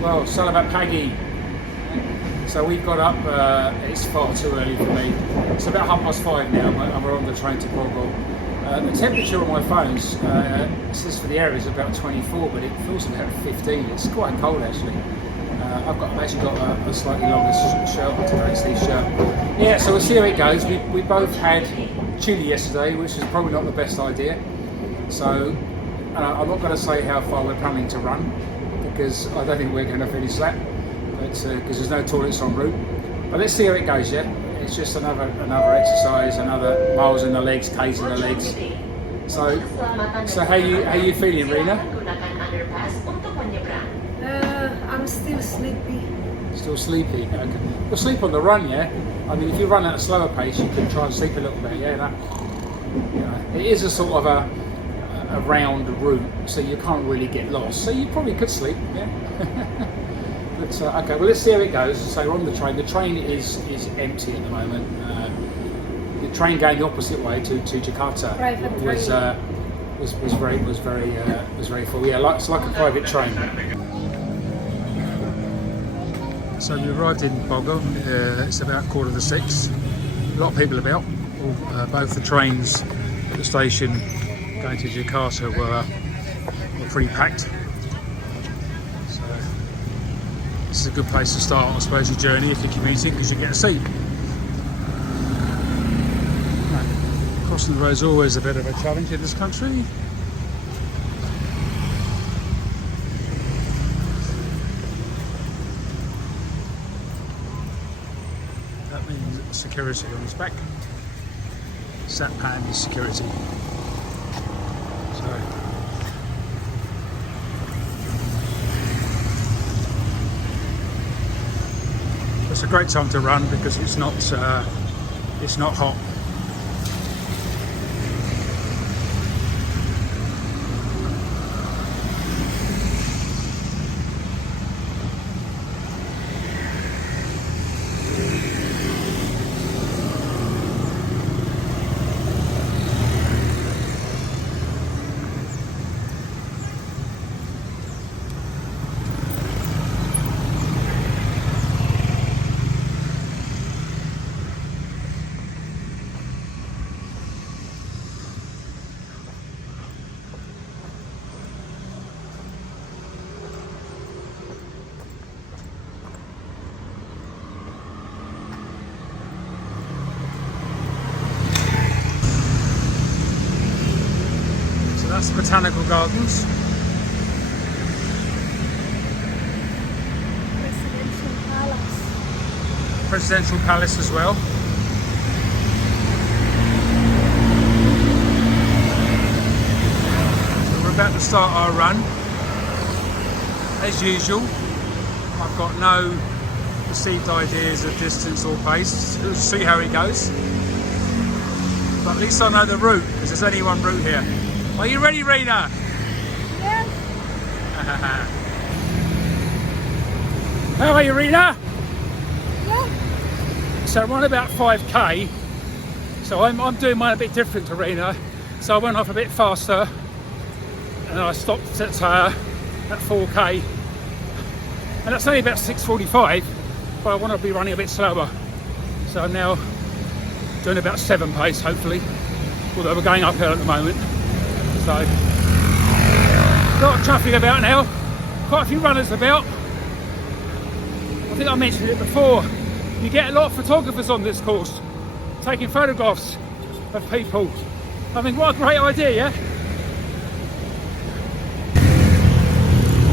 Well, Salabat Pagi. So we've got up, it's far too early for me. It's about 5:30 now and we're on the train to Bogor. The temperature on my phone says for the area is about 24, but it feels about 15. It's quite cold actually. I've actually got a slightly longer shirt on today, sleeve shirt. Yeah, so we'll see how it goes. We both had chili yesterday, which is probably not the best idea. So I'm not going to say how far we're planning to run, because I don't think we're going to finish that, but because there's no toilets en route. But let's see how it goes. Yeah, it's just another exercise, another miles in the legs, K's in the legs. So how you feeling, Rena? I'm still sleepy. Still sleepy. Okay. You'll sleep on the run, yeah. I mean, if you run at a slower pace, you can try and sleep a little bit. Yeah, it is a sort of a round route, so you can't really get lost. So you probably could sleep, yeah. But okay, well, let's see how it goes. So we're on the train. The train is empty at the moment. The train going the opposite way to Jakarta was very full. Yeah, it's like a private train. So we arrived in Bogor. It's about 5:45. A lot of people about. Both the trains at the station going to Jakarta were pretty packed. So this is a good place to start, I suppose, your journey if you're commuting, because you get a seat. Crossing the road is always a bit of a challenge in this country. That means security on his back. Satpan is security. So it's a great time to run because it's not hot. That's Botanical Gardens. Presidential Palace as well. So we're about to start our run. As usual, I've got no perceived ideas of distance or pace. We'll see how it goes. But at least I know the route, because there's only one route here. Are you ready, Rena? Yeah. How are you, Rena? Yeah. So I'm on about 5k. So I'm doing mine a bit different to Rena. So I went off a bit faster, and I stopped at 4k. And that's only about 6:45, but I want to be running a bit slower. So I'm now doing about 7 pace, hopefully. Although we're going uphill at the moment. So, a lot of traffic about now, quite a few runners about. I think I mentioned it before, you get a lot of photographers on this course, taking photographs of people. I mean, what a great idea, yeah?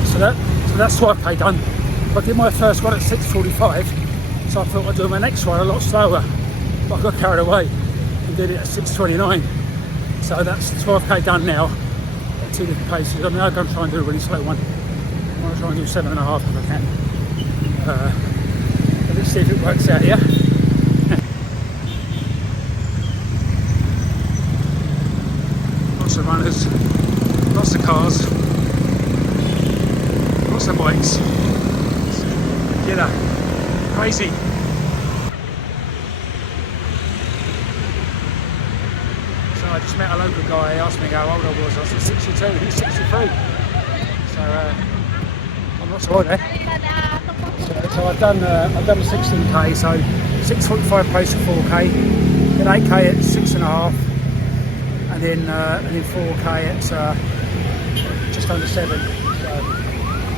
So that's 5k done. I did my first one at 6:45, so I thought I'd do my next one a lot slower, but I got carried away and did it at 6:29. So that's 12k done now at 2 different paces. I'm now going to try and do a really slow one. I'm going to try and do 7.5 if I can. But let's see if it works out here. Lots of runners, lots of cars, lots of bikes. You know, crazy. I just met a local guy. He asked me how old I was. I said 62. He's 63. So I'm not so hard, eh? So I've done a 16k, so 6:45 pace for 4k, then 8k at 6.5, and then 4k at just under 7. So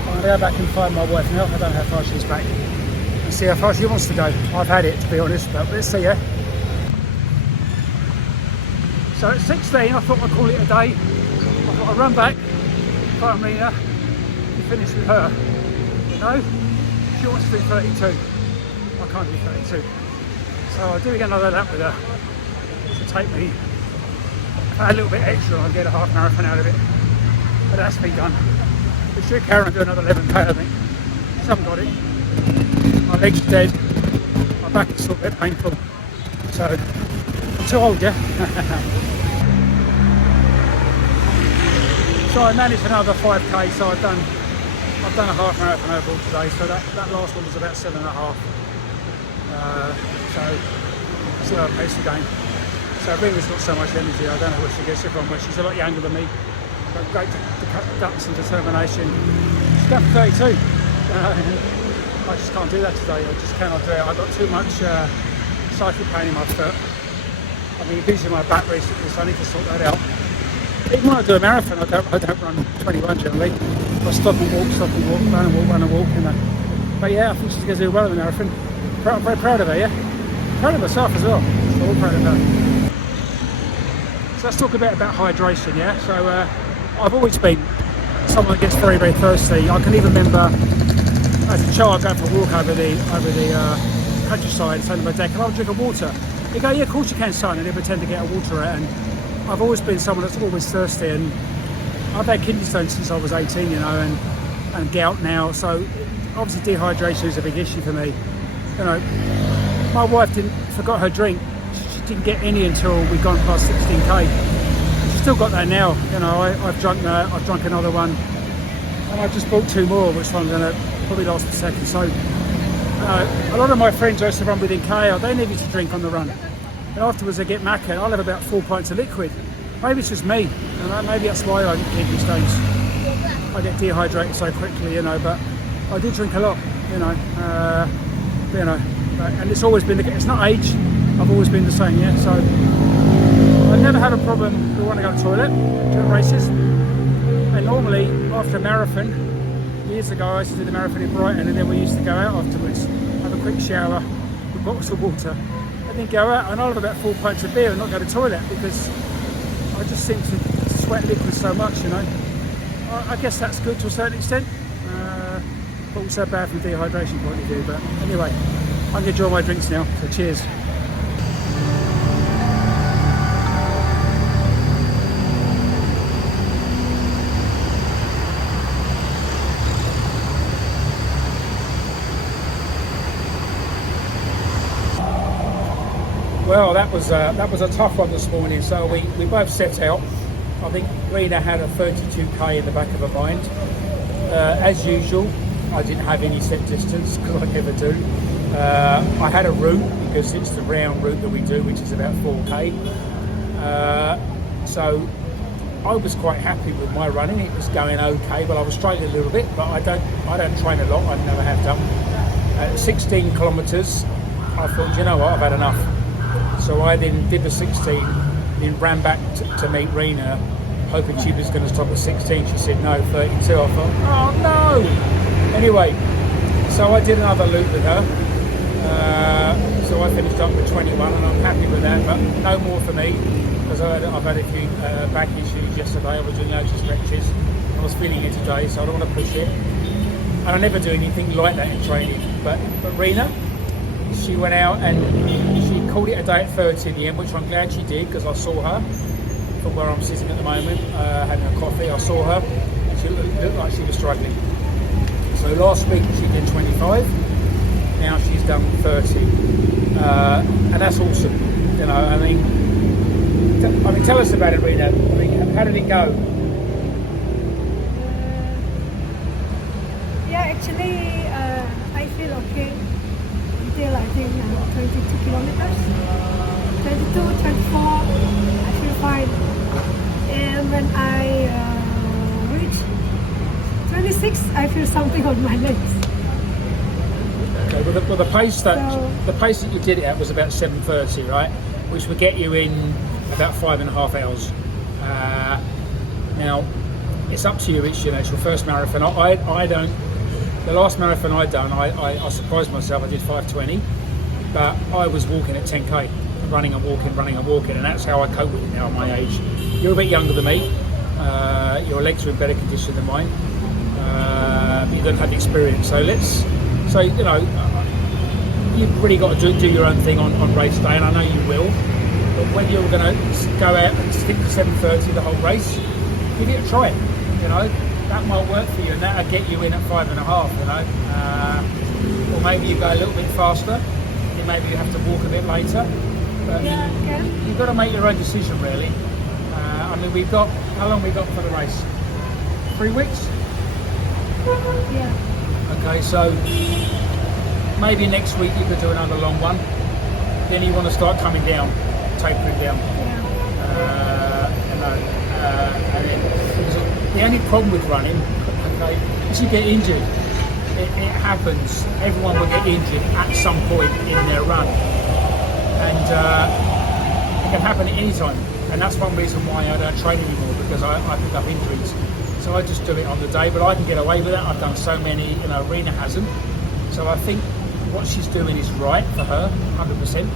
I'm gonna go back and find my wife now. I don't know how far she's back, and see how far she wants to go. I've had it, to be honest, but let's see, yeah. So at 16, I thought I'd call it a day. I thought I'd run back, find Rena, and finish with her. But no, she wants to do 32. I can't do 32. So I'll do another lap with her. To take me a little bit extra, I'll get a half marathon out of it. But that's me done. We should carry on doing another 11k, I think. Just haven't got it. My legs are dead. My back is still a bit painful. So, I'm too old, yeah? So I managed another 5k, so I've done a half marathon overall today, so that last one was about 7.5. So still a pace again. So Rena's got so much energy, I don't know where she gets it from, but she's a lot younger than me. But great guts and determination. She's going for 32. I just can't do that today, I just cannot do it. I've got too much cycle pain in my foot. I've been busy with my back recently, so I need to sort that out. Even when I do a marathon, I don't run 21 generally. I stop and walk, run and walk. But yeah, I think she's going to do well in the marathon. I'm very proud of her, yeah? Proud of myself as well. So all proud of her. So let's talk a bit about hydration, yeah? So I've always been someone that gets very, very thirsty. I can even remember as a child going for a walk over the countryside, standing on my deck, and I would drink water. You go, yeah, of course you can, son, and they pretend to get a water out. And I've always been someone that's always thirsty, and I've had kidney stones since I was 18, you know, and gout now. So obviously dehydration is a big issue for me. You know, my wife forgot her drink. She didn't get any until we'd gone past 16k. She's still got that now. You know, I've drunk another one, and I've just bought 2 more, which I'm going to probably last a second. So a lot of my friends I used to run with in KL, they needed to drink on the run. And afterwards they get macca. I'll have about 4 pints of liquid. Maybe it's just me, and maybe that's why I get kidney stones. I get dehydrated so quickly, you know, but I do drink a lot, you know. And it's always been, it's not age, I've always been the same, yeah. So I've never had a problem with wanting to go to the toilet during races. And normally after a marathon, years ago I used to do the marathon in Brighton, and then we used to go out afterwards, have a quick shower with bottles of water, and then go out, and I'll have about 4 pints of beer and not go to the toilet because I just seem to sweat liquid so much, you know. I guess that's good to a certain extent, but also bad from a dehydration point of view. But anyway, I'm going to enjoy my drinks now, so cheers. Well, that was a tough one this morning. So we both set out. I think Rena had a 32k in the back of her mind. As usual, I didn't have any set distance because I never do. I had a route because it's the round route that we do, which is about 4k. So I was quite happy with my running. It was going okay, but I was struggling a little bit. But I don't train a lot. I never have done. 16 kilometres. I thought, you know what, I've had enough. So I then did the 16, then ran back to meet Rena, hoping she was going to stop at 16. She said no, 32. I thought, oh no! Anyway, so I did another loop with her. So I finished up with 21, and I'm happy with that, but no more for me, because I've had a few back issues yesterday. I was doing loads of stretches. I was feeling it today, so I don't want to push it. And I never do anything like that in training. But Rena, she went out and she called it a day at 30 in the end, which I'm glad she did, because I saw her from where I'm sitting at the moment, having a coffee. I saw her, and she looked like she was struggling. So last week she did 25, now she's done 30, and that's awesome. You know, I mean, tell us about it, Rena. I mean, how did it go? Yeah, actually, I feel okay until I think 22 kilometers, 22, 24, I feel fine. And when I reach 26, I feel something on my legs. Okay, well the pace that So- the pace that you did it at was about 7:30, right? Which would get you in about 5.5 hours. Now, it's up to you. It's your first marathon. I don't. The last marathon I done, I surprised myself. I did 5:20, but I was walking at 10k, running and walking, and that's how I cope with it now at my age. You're a bit younger than me. Your legs are in better condition than mine. But you don't have the experience. So you've really got to do your own thing on race day, and I know you will. But when you're going to go out and stick to 7:30 the whole race, give it a try. That might work for you, and that'll get you in at 5.5. Or maybe you go a little bit faster. Maybe you have to walk a bit later. But Yeah, okay. you've got to make your own decision, really. How long we got for the race? 3 weeks. Yeah. Okay, so maybe next week you could do another long one. Then you want to start coming down, tapering down. And then the only problem with running, okay, is you get injured. It happens. Everyone will get injured at some point in their run, and it can happen at any time. And that's one reason why I don't train anymore, because I pick up injuries. So I just do it on the day, but I can get away with it. I've done so many, Rena hasn't. So I think what she's doing is right for her, 100%.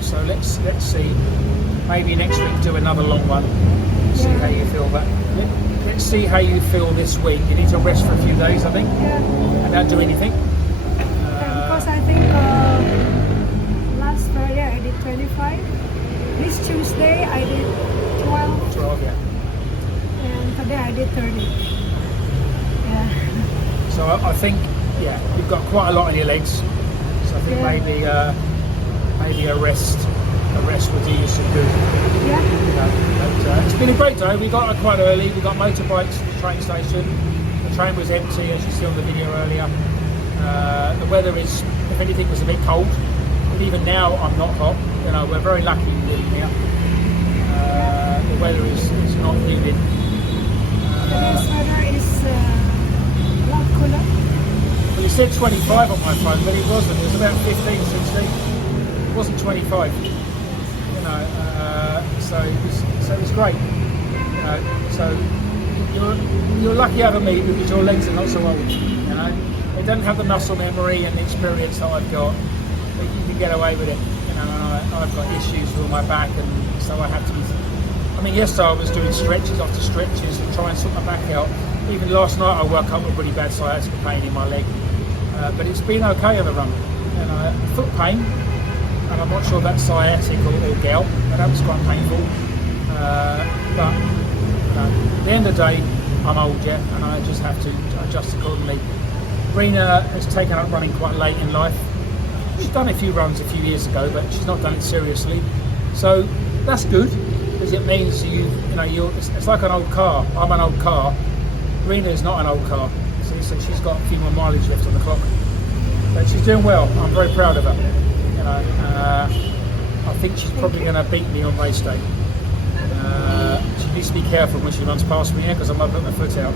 So let's see. Maybe next week do another long one. See how you feel. But let's see how you feel this week. You need to rest for a few days, I think, Yeah. and don't do anything. Because I think last Friday I did 25. This Tuesday I did 12. 12, yeah. And today I did 30. Yeah. So I think, you've got quite a lot on your legs. So I think Yeah. maybe a rest will do you some good. Yeah. But, it's been a great day. We got up quite early. We got motorbikes at the train station. The train was empty, as you see on the video earlier. The weather is, if anything, was a bit cold. But even now, I'm not hot. We're very lucky living here. The weather is not humid. Today's weather is a lot cooler. Well, it said 25 on my phone, but it wasn't. It was about 15, 16. It wasn't 25. So it's great. So you're lucky out of me because your legs are not so old. They don't have the muscle memory and the experience that I've got. But you can get away with it. And I've got issues with my back, and so I have to be. Yesterday I was doing stretches after stretches to try and sort my back out. Even last night I woke up with really bad sciatic pain in my leg. But it's been okay on the run. Foot pain, and I'm not sure that's sciatic or gout, but that was quite painful. But at the end of the day, I'm old, and I just have to adjust accordingly. Rena has taken up running quite late in life. She's done a few runs a few years ago, but she's not done it seriously. So that's good, because it means it's like an old car. I'm an old car. Rena is not an old car, so she's got a few more mileage left on the clock. But she's doing well. I'm very proud of her. I think she's probably going to beat me on race day. She needs to be careful when she runs past me here, because I might put my foot out.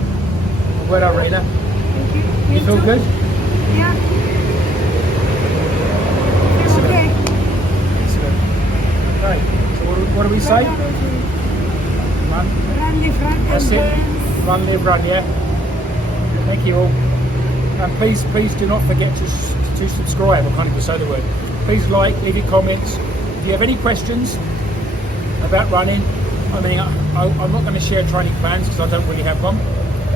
Well done, Rena. Thank you. You feel good? Yeah. Okay. Excellent. Okay. So what do we say? Run. Run, live, run, That's and it. dance. Run, live, run, yeah. Thank you all. And please do not forget to subscribe. I can't even say the word. Please leave your comments. If you have any questions about running, I'm not going to share training plans because I don't really have one.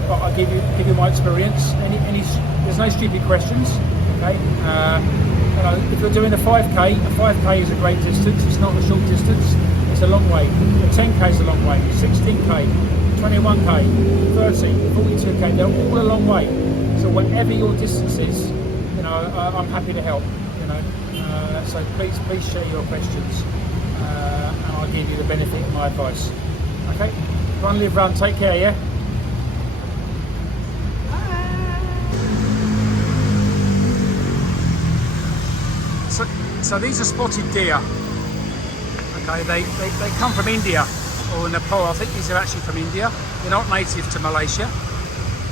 But I'll give you my experience. There's no stupid questions. Okay. If you're doing a 5k is a great distance. It's not a short distance. It's a long way. A 10k is a long way. 16k, 21k, 30, 42k. They're all a long way. So whatever your distance is, I'm happy to help. So please share your questions, and I'll give you the benefit of my advice. Okay. Run, live, run. Take care. Yeah. So these are spotted deer. Okay, they come from India. or Nepal. I think these are actually from India. They're not native to Malaysia,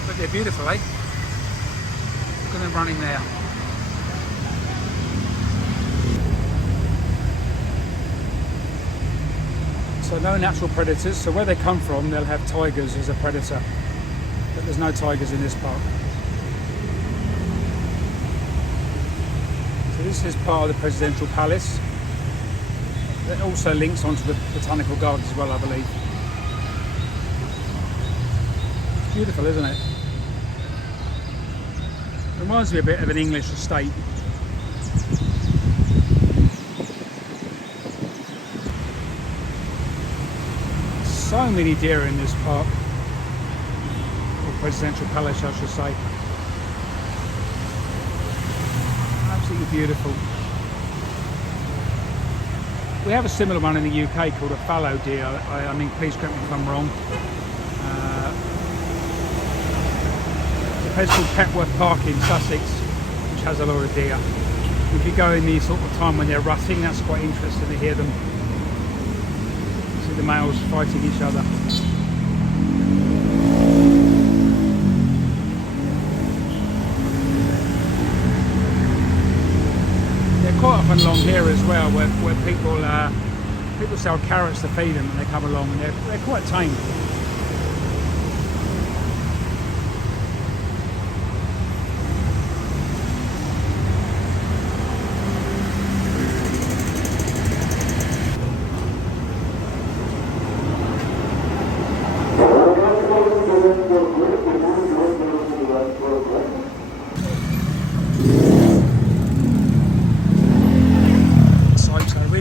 but they're beautiful, eh? Look at them running there. So no natural predators. So where they come from, they'll have tigers as a predator, but there's no tigers in this park. So this is part of the presidential palace. That also links onto the botanical gardens as well, I believe. It's beautiful, isn't it? Reminds me a bit of an English estate. So many deer in this park, or presidential palace I should say. Absolutely beautiful. We have a similar one in the UK called a fallow deer. I mean, please correct me if I'm wrong. It's a place called Petworth Park in Sussex, which has a lot of deer. If you go in the sort of time when they're rutting, that's quite interesting to hear them. See the males fighting each other. Quite often along here as well, where people sell carrots to feed them, and they come along and they're quite tame.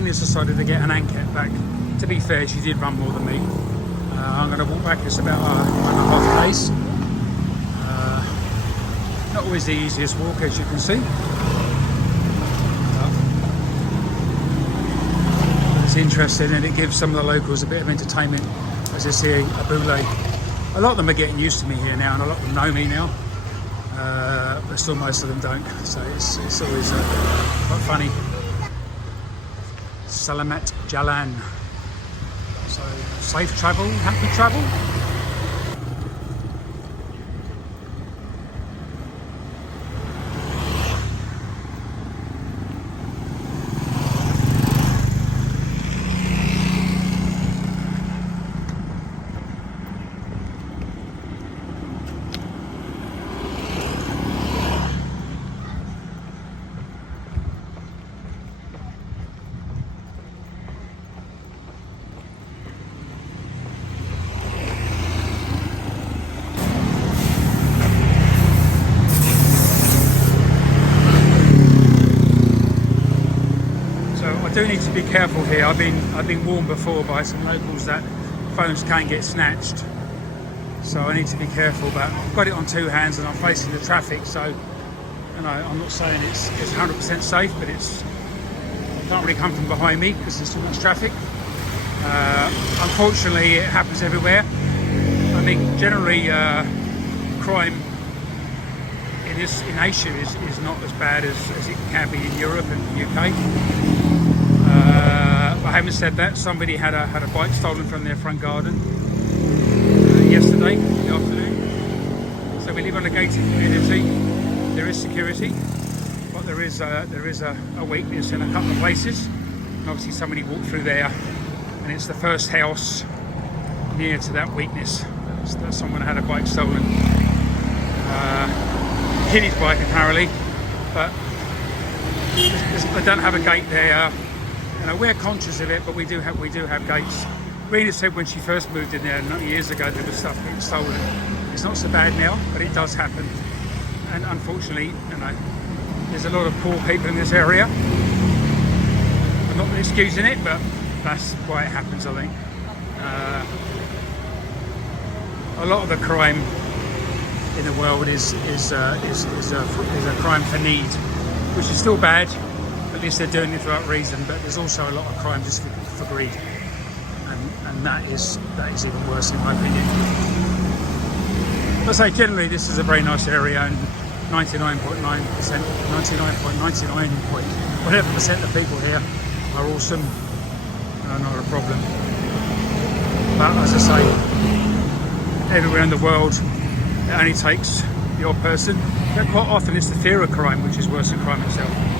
Decided to get an anklet back. To be fair, she did run more than me. I'm going to walk back. It's about 1.5 days. Not always the easiest walk, as you can see. But it's interesting, and it gives some of the locals a bit of entertainment as they see a boule. A lot of them are getting used to me here now, and a lot of them know me now. But still, most of them don't. So it's always quite funny. Salamat Jalan. So safe travel, happy travel. I do need to be careful here. I've been warned before by some locals that phones can get snatched, so I need to be careful. But I've got it on two hands and I'm facing the traffic, so you know, I'm not saying it's 100% safe, but it can't really come from behind me because there's too much traffic. Unfortunately, it happens everywhere. I mean, generally, crime in Asia is not as bad as it can be in Europe and the UK. But having said that, somebody had a bike stolen from their front garden yesterday in the afternoon. So we live on a gated community. There is security, but there is a weakness in a couple of places. And obviously, somebody walked through there, and it's the first house near to that weakness that someone had a bike stolen. Hit his bike apparently, but they don't have a gate there. You know, we're conscious of it, but we do have gates. Rena said when she first moved in there years ago, there was stuff being stolen. It's not so bad now, but it does happen. And unfortunately, you know, there's a lot of poor people in this area. I'm not excusing it, but that's why it happens, I think. A lot of the crime in the world is a crime for need, which is still bad. At least they're doing it for that reason, but there's also a lot of crime just for greed, and that is even worse in my opinion. But I say generally this is a very nice area, and 99.9%, 99.99 whatever percent of people here are awesome and are not a problem. But as I say, everywhere in the world, it only takes the odd person. But quite often it's the fear of crime which is worse than crime itself.